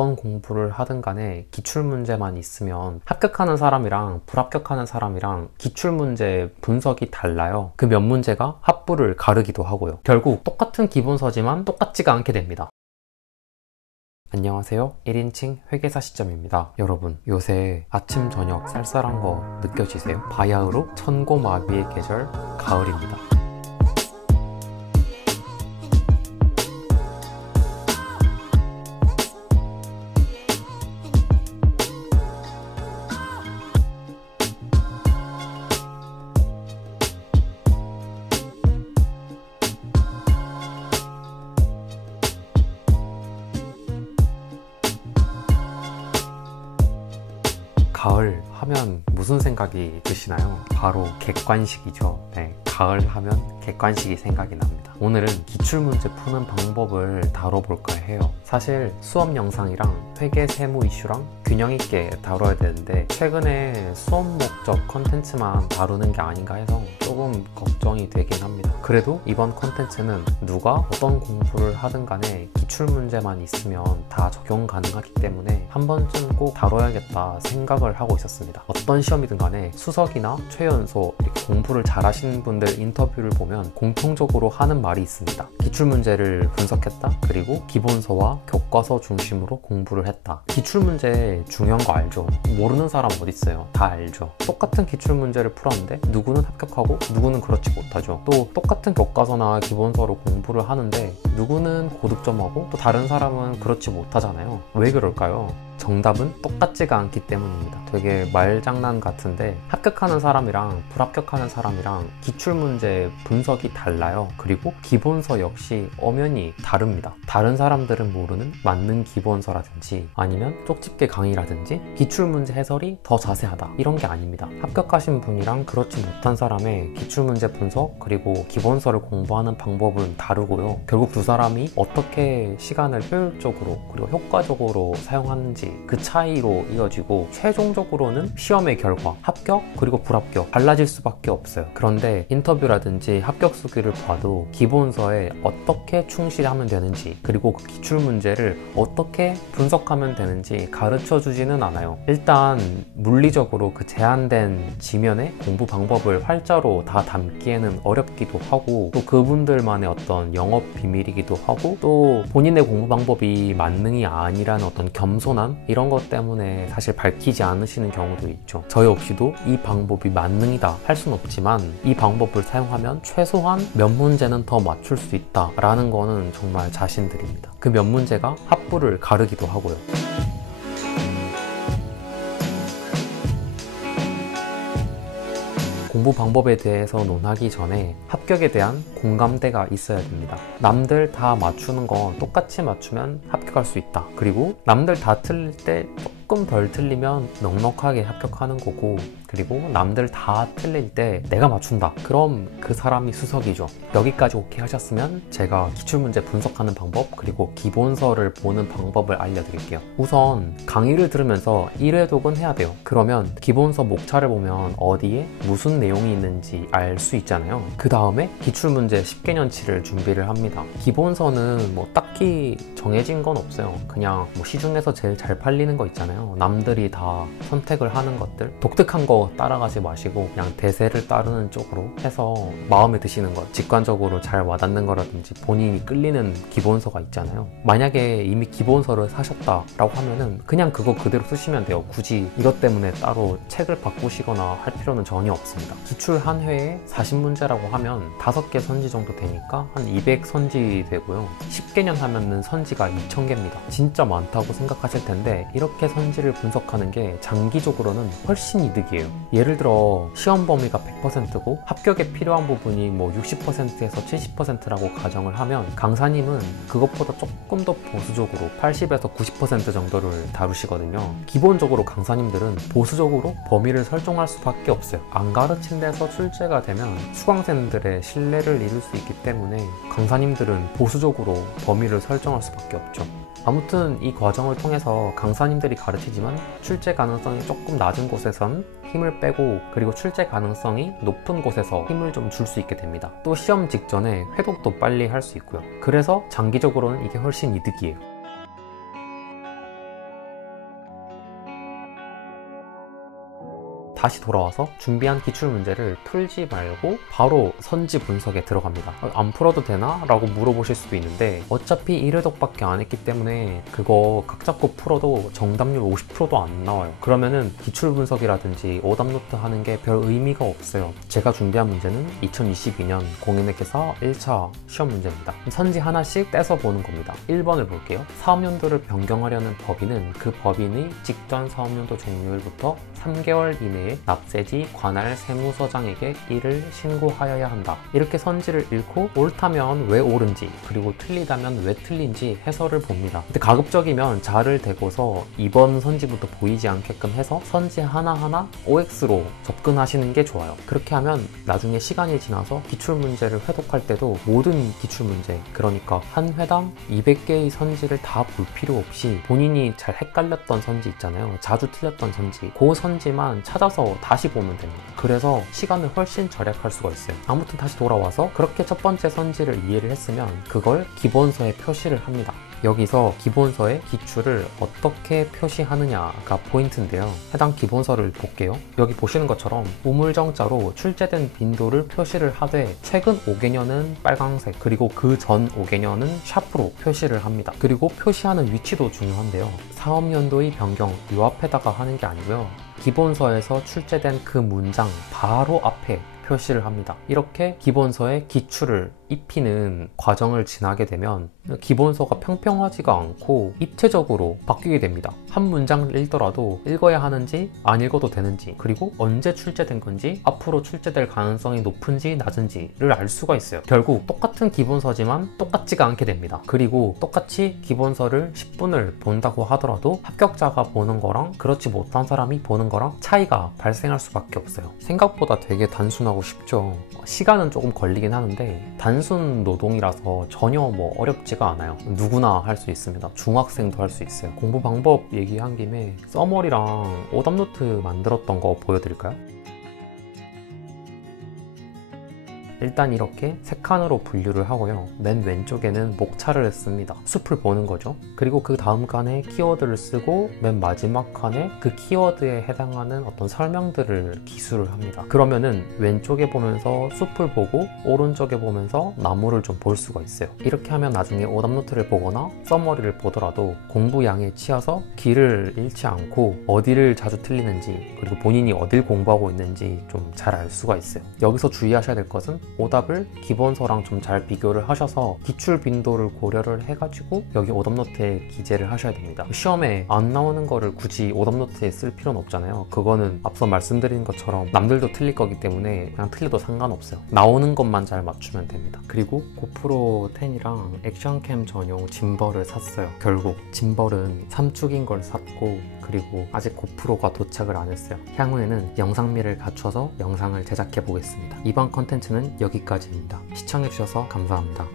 어떤 공부를 하든 간에 기출문제만 있으면 합격하는 사람이랑 불합격하는 사람이랑 기출문제 분석이 달라요. 그 몇 문제가 합부를 가르기도 하고요. 결국 똑같은 기본서지만 똑같지가 않게 됩니다. 안녕하세요. 1인칭 회계사 시점입니다. 여러분, 요새 아침 저녁 쌀쌀한 거 느껴지세요? 바야흐로 천고마비의 계절 가을입니다. 가을 하면 무슨 생각이 드시나요? 바로 객관식이죠. 네, 가을 하면 객관식이 생각이 납니다. 오늘은 기출문제 푸는 방법을 다뤄볼까 해요. 사실 수업 영상이랑 회계 세무 이슈랑 균형 있게 다뤄야 되는데 최근에 수업 목적 컨텐츠만 다루는 게 아닌가 해서 조금 걱정이 되긴 합니다. 그래도 이번 컨텐츠는 누가 어떤 공부를 하든 간에 기출문제만 있으면 다 적용 가능하기 때문에 한 번쯤 꼭 다뤄야겠다 생각을 하고 있었습니다. 어떤 시험이든 간에 수석이나 최연소 이렇게 공부를 잘 하시는 분들 인터뷰를 보면 공통적으로 하는 말이 있습니다. 기출문제를 분석했다. 그리고 기본서와 교과서 중심으로 공부를 했다. 기출문제 중요한 거 알죠? 모르는 사람 어디 있어요? 다 알죠. 똑같은 기출문제를 풀었는데 누구는 합격하고 누구는 그렇지 못하죠. 또 똑같은 교과서나 기본서로 공부를 하는데 누구는 고득점하고 또 다른 사람은 그렇지 못하잖아요. 왜 그럴까요? 정답은 똑같지가 않기 때문입니다. 되게 말장난 같은데 합격하는 사람이랑 불합격하는 사람이랑 기출문제 분석이 달라요. 그리고 기본서 역시 엄연히 다릅니다. 다른 사람들은 모르는 만능 기본서라든지 아니면 쪽집게 강의라든지 기출문제 해설이 더 자세하다 이런 게 아닙니다. 합격하신 분이랑 그렇지 못한 사람의 기출문제 분석 그리고 기본서를 공부하는 방법은 다르고요. 결국 두 사람이 어떻게 시간을 효율적으로 그리고 효과적으로 사용하는지 그 차이로 이어지고 최종적으로는 시험의 결과 합격 그리고 불합격 달라질 수밖에 없어요. 그런데 인터뷰라든지 합격 수기를 봐도 기본서에 어떻게 충실하면 되는지 그리고 그 기출문제를 어떻게 분석하면 되는지 가르쳐 주지는 않아요. 일단 물리적으로 그 제한된 지면에 공부 방법을 활자로 다 담기에는 어렵기도 하고 또 그분들만의 어떤 영업 비밀이기도 하고 또 본인의 공부 방법이 만능이 아니라는 어떤 겸손함 이런 것 때문에 사실 밝히지 않으시는 경우도 있죠. 저 역시도 이 방법이 만능이다 할 순 없지만 이 방법을 사용하면 최소한 몇 문제는 더 맞출 수 있다 라는 거는 정말 자신드립니다. 그 몇 문제가 합부를 가르기도 하고요. 공부 방법에 대해서 논하기 전에 합격에 대한 공감대가 있어야 됩니다. 남들 다 맞추는 거 똑같이 맞추면 합격할 수 있다. 그리고 남들 다 틀릴 때 조금 덜 틀리면 넉넉하게 합격하는 거고 그리고 남들 다 틀릴 때 내가 맞춘다. 그럼 그 사람이 수석이죠. 여기까지 오케이 하셨으면 제가 기출문제 분석하는 방법 그리고 기본서를 보는 방법을 알려드릴게요. 우선 강의를 들으면서 1회 독은 해야 돼요. 그러면 기본서 목차를 보면 어디에 무슨 내용이 있는지 알 수 있잖아요. 그 다음에 기출문제 10개년치를 준비를 합니다. 기본서는 뭐 딱히 정해진 건 없어요. 그냥 뭐 시중에서 제일 잘 팔리는 거 있잖아요. 남들이 다 선택을 하는 것들 독특한 거 따라가지 마시고 그냥 대세를 따르는 쪽으로 해서 마음에 드시는 것 직관적으로 잘 와닿는 거라든지 본인이 끌리는 기본서가 있잖아요. 만약에 이미 기본서를 사셨다라고 하면은 그냥 그거 그대로 쓰시면 돼요. 굳이 이것 때문에 따로 책을 바꾸시거나 할 필요는 전혀 없습니다. 기출 한 회에 40문제라고 하면 5개 선지 정도 되니까 한 200선지 되고요. 10개년 하면은 선지가 2000개입니다. 진짜 많다고 생각하실 텐데 이렇게 선지를 분석하는 게 장기적으로는 훨씬 이득이에요. 예를 들어 시험 범위가 100%고 합격에 필요한 부분이 뭐 60%에서 70%라고 가정을 하면 강사님은 그것보다 조금 더 보수적으로 80에서 90% 정도를 다루시거든요. 기본적으로 강사님들은 보수적으로 범위를 설정할 수밖에 없어요. 안 가르친 데서 출제가 되면 수강생들의 신뢰를 잃을 수 있기 때문에 강사님들은 보수적으로 범위를 설정할 수밖에 없죠. 아무튼 이 과정을 통해서 강사님들이 가르치지만 출제 가능성이 조금 낮은 곳에선 힘을 빼고 그리고 출제 가능성이 높은 곳에서 힘을 좀 줄 수 있게 됩니다. 또 시험 직전에 회독도 빨리 할 수 있고요. 그래서 장기적으로는 이게 훨씬 이득이에요. 다시 돌아와서 준비한 기출문제를 풀지 말고 바로 선지 분석에 들어갑니다. 안 풀어도 되나? 라고 물어보실 수도 있는데 어차피 1회독밖에 안 했기 때문에 그거 각 잡고 풀어도 정답률 50%도 안 나와요. 그러면은 기출분석이라든지 오답노트 하는 게 별 의미가 없어요. 제가 준비한 문제는 2022년 공인회계사 1차 시험 문제입니다. 선지 하나씩 떼서 보는 겁니다. 1번을 볼게요. 사업연도를 변경하려는 법인은 그 법인의 직전 사업연도 종료일부터 3개월 이내에 납세지 관할 세무서장에게 이를 신고하여야 한다. 이렇게 선지를 읽고 옳다면 왜 옳은지, 그리고 틀리다면 왜 틀린지 해설을 봅니다. 근데 가급적이면 자를 대고서 이번 선지부터 보이지 않게끔 해서 선지 하나하나 OX로 접근하시는 게 좋아요. 그렇게 하면 나중에 시간이 지나서 기출문제를 회독할 때도 모든 기출문제, 그러니까 한 회당 200개의 선지를 다 볼 필요 없이 본인이 잘 헷갈렸던 선지 있잖아요. 자주 틀렸던 선지, 그 선지만 찾아서 다시 보면 됩니다. 그래서 시간을 훨씬 절약할 수가 있어요. 아무튼 다시 돌아와서 그렇게 첫 번째 선지를 이해를 했으면 그걸 기본서에 표시를 합니다. 여기서 기본서의 기출을 어떻게 표시하느냐가 포인트인데요. 해당 기본서를 볼게요. 여기 보시는 것처럼 우물정자로 출제된 빈도를 표시를 하되 최근 5개년은 빨강색, 그리고 그 전 5개년은 샤프로 표시를 합니다. 그리고 표시하는 위치도 중요한데요. 사업연도의 변경 요 앞에다가 하는 게 아니고요. 기본서에서 출제된 그 문장 바로 앞에 표시를 합니다. 이렇게 기본서에 기출을 입히는 과정을 지나게 되면 기본서가 평평하지가 않고 입체적으로 바뀌게 됩니다. 한 문장을 읽더라도 읽어야 하는지 안 읽어도 되는지, 그리고 언제 출제된 건지, 앞으로 출제될 가능성이 높은지 낮은지를 알 수가 있어요. 결국 똑같은 기본서지만 똑같지가 않게 됩니다. 그리고 똑같이 기본서를 10분을 본다고 하더라도 합격자가 보는 거랑 그렇지 못한 사람이 보는 거랑 차이가 발생할 수밖에 없어요. 생각보다 되게 단순하고 쉽죠. 시간은 조금 걸리긴 하는데 단순 노동이라서 전혀 어렵지가 않아요. 누구나 할 수 있습니다. 중학생도 할 수 있어요. 공부 방법 얘기한 김에 서머리랑 오답노트 만들었던 거 보여드릴까요? 일단 이렇게 세 칸으로 분류를 하고요. 맨 왼쪽에는 목차를 했습니다. 숲을 보는 거죠. 그리고 그 다음 칸에 키워드를 쓰고 맨 마지막 칸에 그 키워드에 해당하는 어떤 설명들을 기술을 합니다. 그러면은 왼쪽에 보면서 숲을 보고 오른쪽에 보면서 나무를 좀 볼 수가 있어요. 이렇게 하면 나중에 오답노트를 보거나 서머리를 보더라도 공부 양에 치여서 길을 잃지 않고 어디를 자주 틀리는지, 그리고 본인이 어딜 공부하고 있는지 좀 잘 알 수가 있어요. 여기서 주의하셔야 될 것은 오답을 기본서랑 좀 잘 비교를 하셔서 기출 빈도를 고려를 해가지고 여기 오답노트에 기재를 하셔야 됩니다. 시험에 안 나오는 거를 굳이 오답노트에 쓸 필요는 없잖아요. 그거는 앞서 말씀드린 것처럼 남들도 틀릴 거기 때문에 그냥 틀려도 상관없어요. 나오는 것만 잘 맞추면 됩니다. 그리고 고프로 10이랑 액션캠 전용 짐벌을 샀어요. 결국 짐벌은 3축인 걸 샀고, 그리고 아직 고프로가 도착을 안 했어요. 향후에는 영상미를 갖춰서 영상을 제작해 보겠습니다. 이번 컨텐츠는 여기까지입니다. 시청해주셔서 감사합니다.